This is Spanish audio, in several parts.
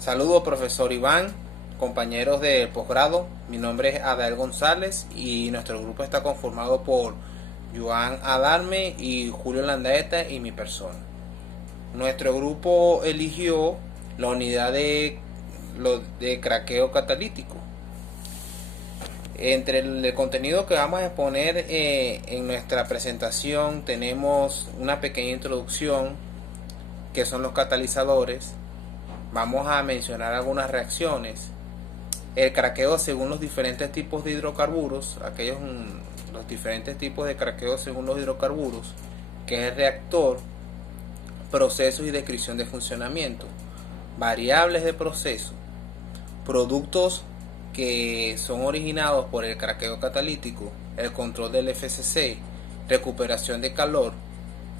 Saludos, profesor Iván, compañeros del posgrado. Mi nombre es Adael González y nuestro grupo está conformado por Joan Adarme y Julio Landaeta y mi persona. Nuestro grupo eligió la unidad de craqueo catalítico. Entre el contenido que vamos a exponer en nuestra presentación tenemos una pequeña introducción que son los catalizadores. Vamos a mencionar algunas reacciones. El craqueo según los diferentes tipos de hidrocarburos, los diferentes tipos de craqueo según los hidrocarburos, que es el reactor, procesos y descripción de funcionamiento, variables de proceso, productos que son originados por el craqueo catalítico, el control del FCC, recuperación de calor,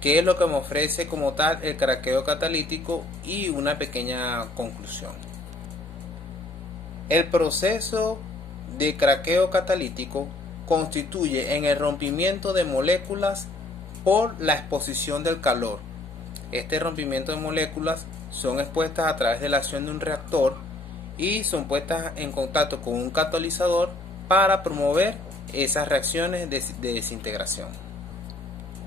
qué es lo que me ofrece como tal el craqueo catalítico y una pequeña conclusión. El proceso de craqueo catalítico constituye en el rompimiento de moléculas por la exposición del calor. Este rompimiento de moléculas son expuestas a través de la acción de un reactor y son puestas en contacto con un catalizador para promover esas reacciones de desintegración.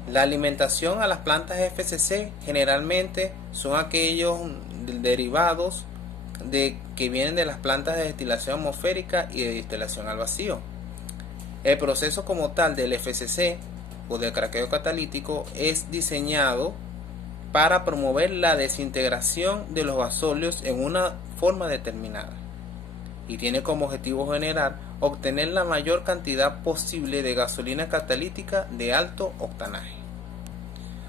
La alimentación a las plantas FCC generalmente son aquellos derivados que vienen de las plantas de destilación atmosférica y de destilación al vacío. El proceso como tal del FCC o del craqueo catalítico es diseñado para promover la desintegración de los gasóleos en una forma determinada y tiene como objetivo general obtener la mayor cantidad posible de gasolina catalítica de alto octanaje.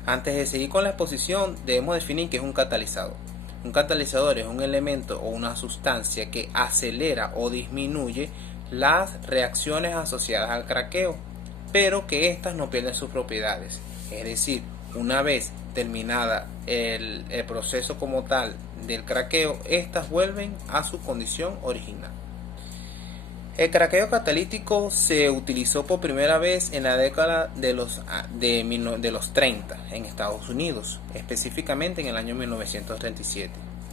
Antes de seguir con la exposición debemos definir qué es un catalizador. Un catalizador es un elemento o una sustancia que acelera o disminuye las reacciones asociadas al craqueo, pero que éstas no pierden sus propiedades. Es decir, una vez terminada el proceso como tal del craqueo, estas vuelven a su condición original. El craqueo catalítico se utilizó por primera vez en la década de los 30 en Estados Unidos, específicamente en el año 1937.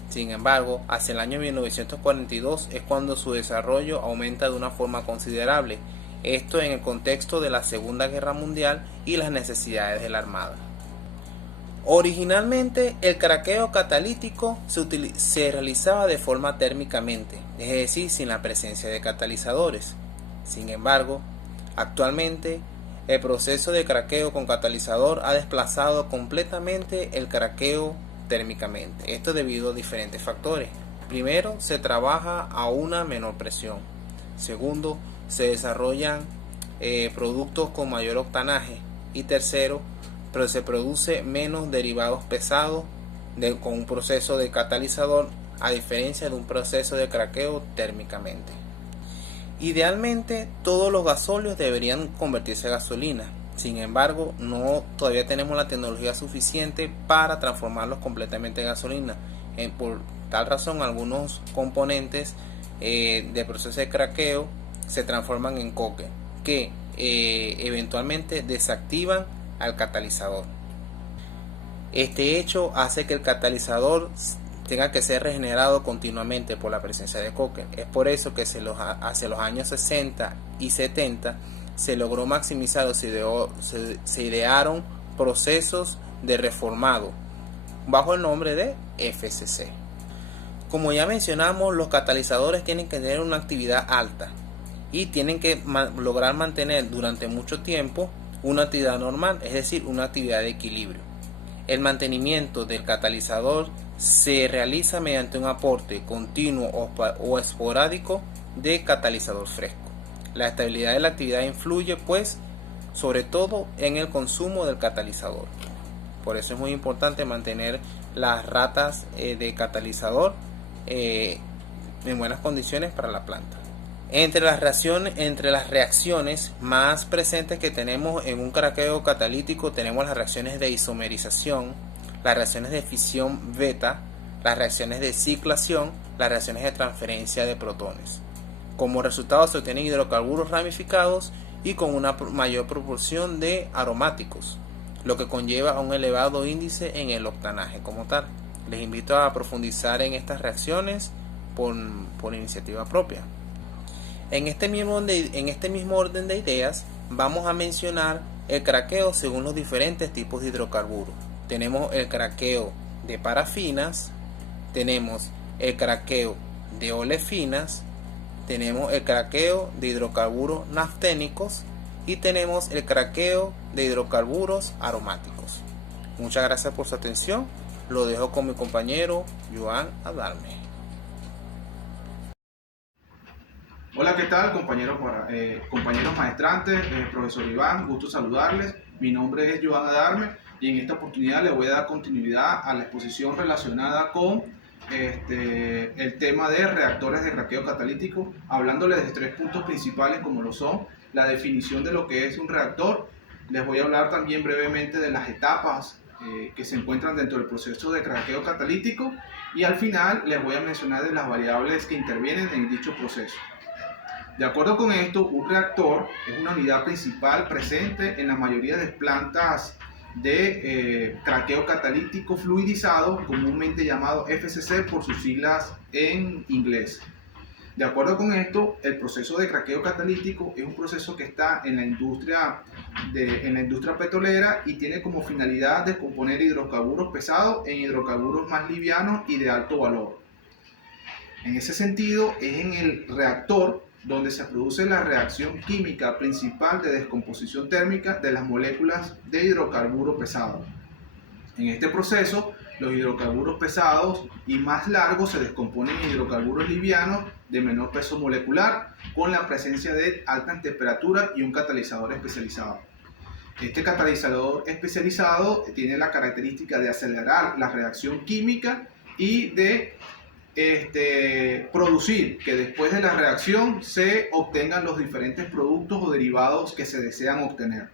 Sin embargo, hacia el año 1942 es cuando su desarrollo aumenta de una forma considerable, esto en el contexto de la Segunda Guerra Mundial y las necesidades de la Armada. Originalmente el craqueo catalítico se realizaba de forma térmicamente, es decir, sin la presencia de catalizadores. Sin embargo, actualmente el proceso de craqueo con catalizador ha desplazado completamente el craqueo térmicamente. Esto debido a diferentes factores. Primero, se trabaja a una menor presión. Segundo, se desarrollan productos con mayor octanaje. Y tercero, pero se produce menos derivados pesados con un proceso de catalizador a diferencia de un proceso de craqueo térmicamente. Idealmente todos los gasóleos deberían convertirse a gasolina. Sin embargo, todavía tenemos la tecnología suficiente para transformarlos completamente en gasolina. Por tal razón, algunos componentes del proceso de craqueo se transforman en coque, que eventualmente desactivan al catalizador. Este hecho hace que el catalizador tenga que ser regenerado continuamente por la presencia de coque. Es por eso que hacia los años 60 y 70 se logró maximizar o se idearon procesos de reformado bajo el nombre de FCC. Como ya mencionamos, los catalizadores tienen que tener una actividad alta y tienen que lograr mantener durante mucho tiempo una actividad normal, es decir, una actividad de equilibrio. El mantenimiento del catalizador se realiza mediante un aporte continuo o esporádico de catalizador fresco. La estabilidad de la actividad influye, pues, sobre todo en el consumo del catalizador. Por eso es muy importante mantener las ratas de catalizador en buenas condiciones para la planta. Entre las reacciones más presentes que tenemos en un craqueo catalítico tenemos las reacciones de isomerización, las reacciones de fisión beta, las reacciones de ciclación, las reacciones de transferencia de protones. Como resultado se obtienen hidrocarburos ramificados y con una mayor proporción de aromáticos, lo que conlleva a un elevado índice en el octanaje como tal. Les invito a profundizar en estas reacciones por iniciativa propia. En este mismo orden de ideas, vamos a mencionar el craqueo según los diferentes tipos de hidrocarburos. Tenemos el craqueo de parafinas, tenemos el craqueo de olefinas, tenemos el craqueo de hidrocarburos nafténicos y tenemos el craqueo de hidrocarburos aromáticos. Muchas gracias por su atención. Lo dejo con mi compañero Joan Adarme. Hola, ¿qué tal, compañeros maestrantes, profesor Iván? Gusto saludarles. Mi nombre es Joan Adarme y en esta oportunidad les voy a dar continuidad a la exposición relacionada con el tema de reactores de craqueo catalítico, hablándoles de tres puntos principales como lo son la definición de lo que es un reactor. Les voy a hablar también brevemente de las etapas que se encuentran dentro del proceso de craqueo catalítico y al final les voy a mencionar de las variables que intervienen en dicho proceso. De acuerdo con esto, un reactor es una unidad principal presente en la mayoría de plantas de craqueo catalítico fluidizado, comúnmente llamado FCC por sus siglas en inglés. De acuerdo con esto, el proceso de craqueo catalítico es un proceso que está en la industria petrolera y tiene como finalidad descomponer hidrocarburos pesados en hidrocarburos más livianos y de alto valor. En ese sentido, es en el reactor donde se produce la reacción química principal de descomposición térmica de las moléculas de hidrocarburo pesado. En este proceso, los hidrocarburos pesados y más largos se descomponen en hidrocarburos livianos de menor peso molecular con la presencia de altas temperaturas y un catalizador especializado. Este catalizador especializado tiene la característica de acelerar la reacción química y de producir que después de la reacción se obtengan los diferentes productos o derivados que se desean obtener.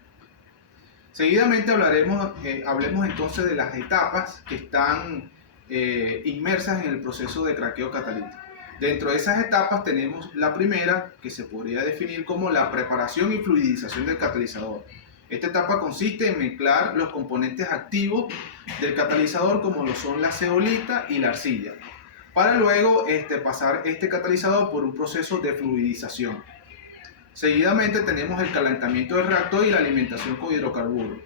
Seguidamente hablemos entonces de las etapas que están inmersas en el proceso de craqueo catalítico. Dentro de esas etapas tenemos la primera, que se podría definir como la preparación y fluidización del catalizador. Esta etapa consiste en mezclar los componentes activos del catalizador como lo son la zeolita y la arcilla, para luego pasar este catalizador por un proceso de fluidización. Seguidamente tenemos el calentamiento del reactor y la alimentación con hidrocarburos.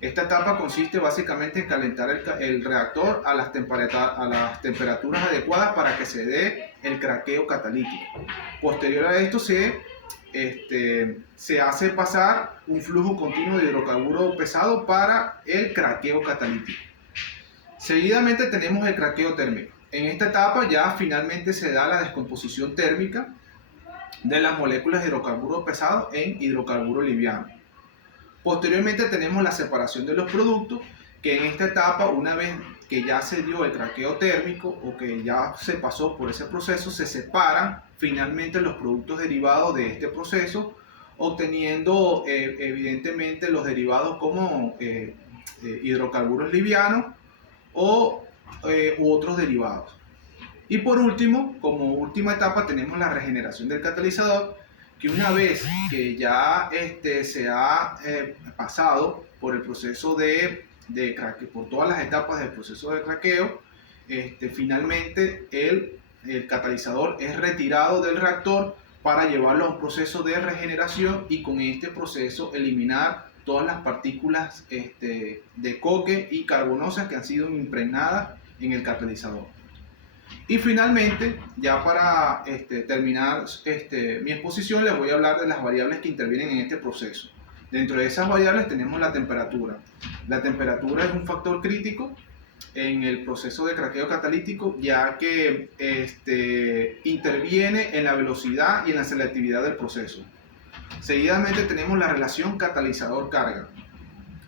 Esta etapa consiste básicamente en calentar el reactor a las temperaturas adecuadas para que se dé el craqueo catalítico. Posterior a esto se hace pasar un flujo continuo de hidrocarburo pesado para el craqueo catalítico. Seguidamente tenemos el craqueo térmico. En esta etapa ya finalmente se da la descomposición térmica de las moléculas de hidrocarburos pesados en hidrocarburos livianos. Posteriormente tenemos la separación de los productos, que en esta etapa, una vez que ya se dio el craqueo térmico o que ya se pasó por ese proceso, se separan finalmente los productos derivados de este proceso, obteniendo evidentemente los derivados como hidrocarburos livianos u otros derivados. Y por último, como última etapa, tenemos la regeneración del catalizador, que una vez que ya se ha pasado por el proceso de craqueo, por todas las etapas del proceso de craqueo, finalmente el catalizador es retirado del reactor para llevarlo a un proceso de regeneración y con este proceso eliminar todas las partículas de coque y carbonosas que han sido impregnadas en el catalizador. Y finalmente, ya para terminar mi exposición, les voy a hablar de las variables que intervienen en este proceso. Dentro de esas variables tenemos la temperatura. La temperatura es un factor crítico en el proceso de craqueo catalítico, ya que interviene en la velocidad y en la selectividad del proceso. Seguidamente tenemos la relación catalizador-carga.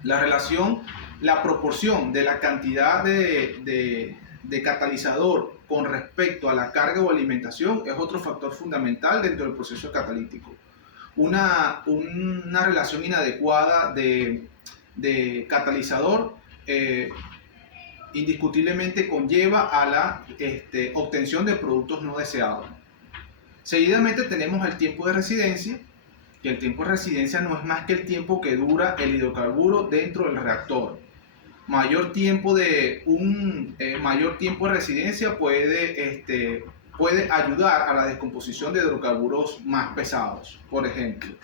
La proporción de la cantidad de catalizador con respecto a la carga o alimentación es otro factor fundamental dentro del proceso catalítico. Una relación inadecuada de catalizador indiscutiblemente conlleva a la obtención de productos no deseados. Seguidamente tenemos el tiempo de residencia, que el tiempo de residencia no es más que el tiempo que dura el hidrocarburo dentro del reactor. mayor tiempo de residencia puede ayudar a la descomposición de hidrocarburos más pesados, por ejemplo.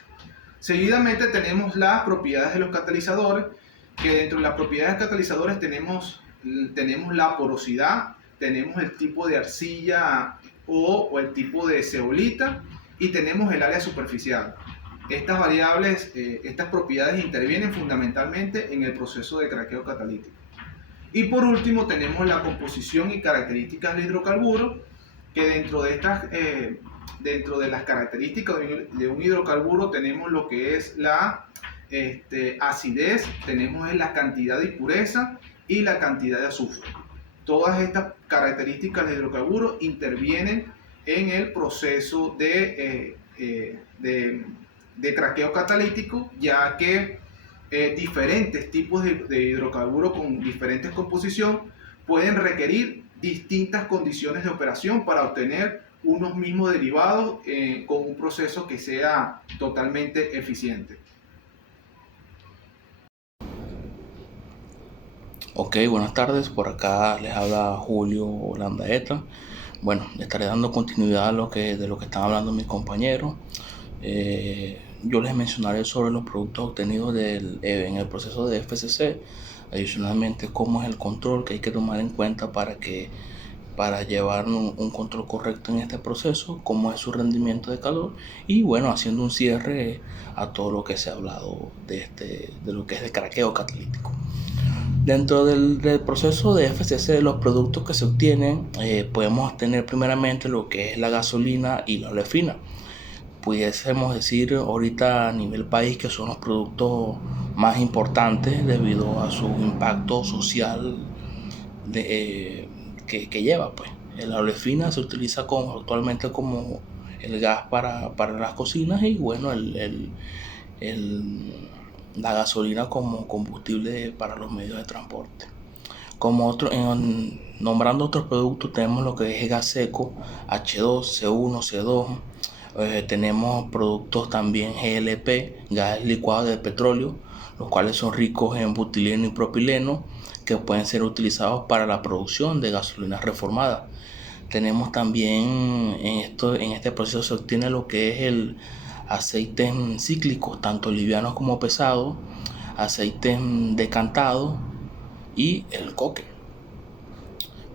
Seguidamente tenemos las propiedades de los catalizadores, que dentro de las propiedades de catalizadores tenemos la porosidad, tenemos el tipo de arcilla o el tipo de zeolita, y tenemos el área superficial. Estas variables, estas propiedades intervienen fundamentalmente en el proceso de craqueo catalítico. Y por último tenemos la composición y características del hidrocarburo, que dentro de las características de un hidrocarburo tenemos lo que es la acidez, tenemos la cantidad de impureza y la cantidad de azufre. Todas estas características del hidrocarburo intervienen en el proceso de craqueo catalítico, ya que diferentes tipos de hidrocarburos con diferentes composición pueden requerir distintas condiciones de operación para obtener unos mismos derivados con un proceso que sea totalmente eficiente. Ok, buenas tardes, por acá les habla Julio Landaeta. Bueno, estaré dando continuidad de lo que están hablando mis compañeros. Yo les mencionaré sobre los productos obtenidos en el proceso de FCC, adicionalmente cómo es el control que hay que tomar en cuenta para llevar un control correcto en este proceso, cómo es su rendimiento de calor, y bueno, haciendo un cierre a todo lo que se ha hablado de lo que es el craqueo catalítico. Dentro del proceso de FCC, los productos que se obtienen, podemos obtener primeramente lo que es la gasolina y la olefina. Pudiésemos decir ahorita a nivel país que son los productos más importantes debido a su impacto social que lleva. Pues la olefina se utiliza actualmente como el gas para las cocinas, y bueno, la gasolina como combustible para los medios de transporte. Nombrando otros productos, tenemos lo que es el gas seco, H2, C1, C2. Tenemos productos también GLP, gas licuado de petróleo, los cuales son ricos en butileno y propileno, que pueden ser utilizados para la producción de gasolinas reformadas. Tenemos también en este proceso se obtiene lo que es el aceites cíclicos, tanto livianos como pesados, aceites decantados y el coque.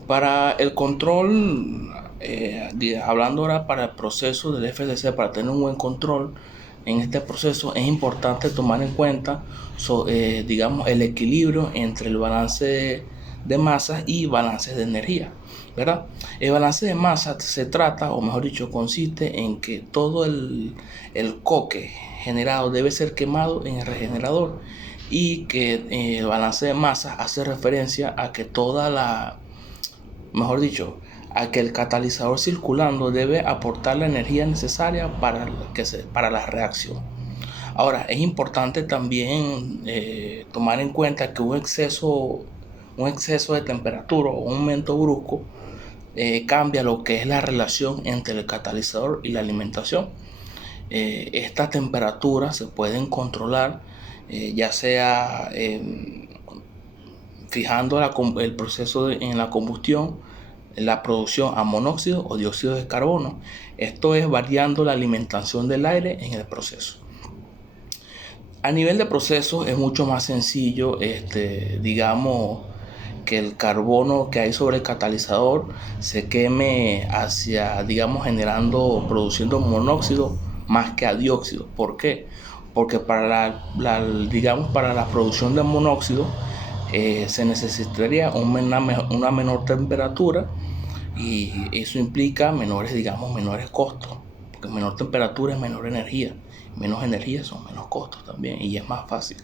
Para el control, hablando ahora para el proceso del FCC, para tener un buen control en este proceso, es importante tomar en cuenta el equilibrio entre el balance de masas y balance de energía, ¿verdad? El balance de masa se trata, o mejor dicho, consiste en que todo el coque generado debe ser quemado en el regenerador, y que el balance de masa hace referencia a que a que el catalizador circulando debe aportar la energía necesaria para la reacción. Ahora, es importante también tomar en cuenta que un exceso de temperatura o un aumento brusco cambia lo que es la relación entre el catalizador y la alimentación. Estas temperaturas se pueden controlar, ya sea fijando el proceso en la combustión, la producción a monóxido o dióxido de carbono. Esto es variando la alimentación del aire en el proceso. A nivel de proceso es mucho más sencillo, digamos, que el carbono que hay sobre el catalizador se queme produciendo monóxido más que a dióxido. ¿Por qué? Porque para la producción de monóxido se necesitaría una menor temperatura, y eso implica menores costos, porque menor temperatura es menor energía, menos energía son menos costos también, y es más fácil.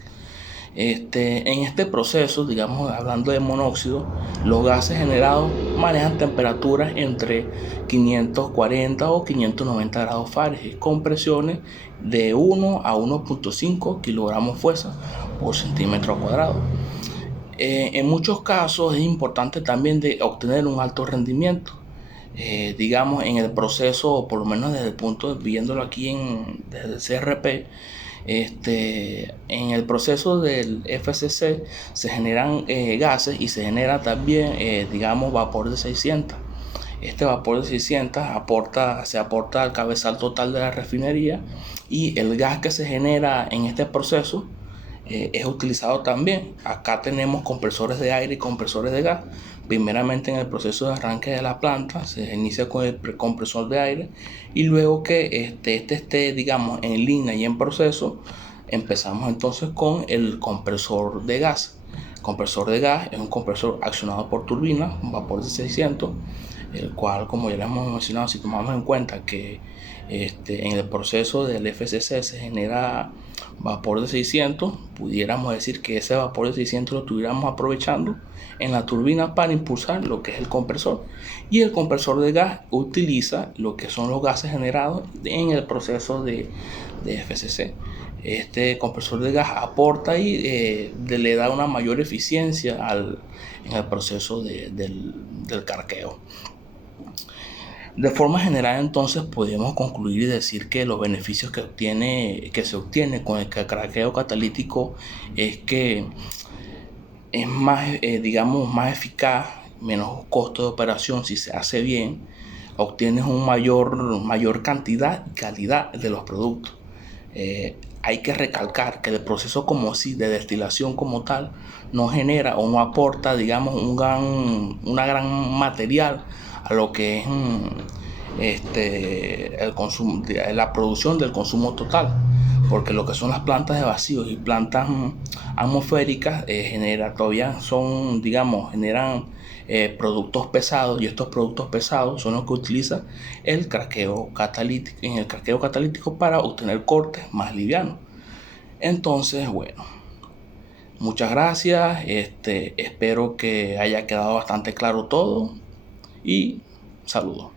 En este proceso, hablando de monóxido, los gases generados manejan temperaturas entre 540 o 590 grados Fahrenheit, con presiones de 1 a 1.5 kilogramos fuerza por centímetro cuadrado. En muchos casos es importante también de obtener un alto rendimiento. En el proceso, o por lo menos desde el punto de viéndolo aquí desde el CRP, En el proceso del FCC se generan gases y se genera también, digamos, vapor de 600. Este vapor de 600 se aporta al cabezal total de la refinería, y el gas que se genera en este proceso es utilizado también. Acá tenemos compresores de aire y compresores de gas. Primeramente, en el proceso de arranque de la planta se inicia con el compresor de aire, y luego que esté, digamos, en línea y en proceso, empezamos entonces con el compresor de gas. El compresor de gas es un compresor accionado por turbina, un vapor de 600, el cual, como ya les hemos mencionado, si tomamos en cuenta que en el proceso del FCC se genera vapor de 600, pudiéramos decir que ese vapor de 600 lo estuviéramos aprovechando en la turbina para impulsar lo que es el compresor, y el compresor de gas utiliza lo que son los gases generados en el proceso de FCC. Este compresor de gas aporta y le da una mayor eficiencia en el proceso del carqueo. De forma general, entonces, podemos concluir y decir que los beneficios que se obtiene con el craqueo catalítico es que es más, digamos, más eficaz, menos costo de operación si se hace bien, obtienes mayor cantidad y calidad de los productos. Hay que recalcar que el proceso como sí de destilación como tal no genera o no aporta, digamos, una gran material a lo que es el consumo, la producción del consumo total, porque lo que son las plantas de vacíos y plantas atmosféricas generan productos pesados, y estos productos pesados son los que utiliza el craqueo catalítico para obtener cortes más livianos. Entonces, bueno, muchas gracias, espero que haya quedado bastante claro todo, y saludos.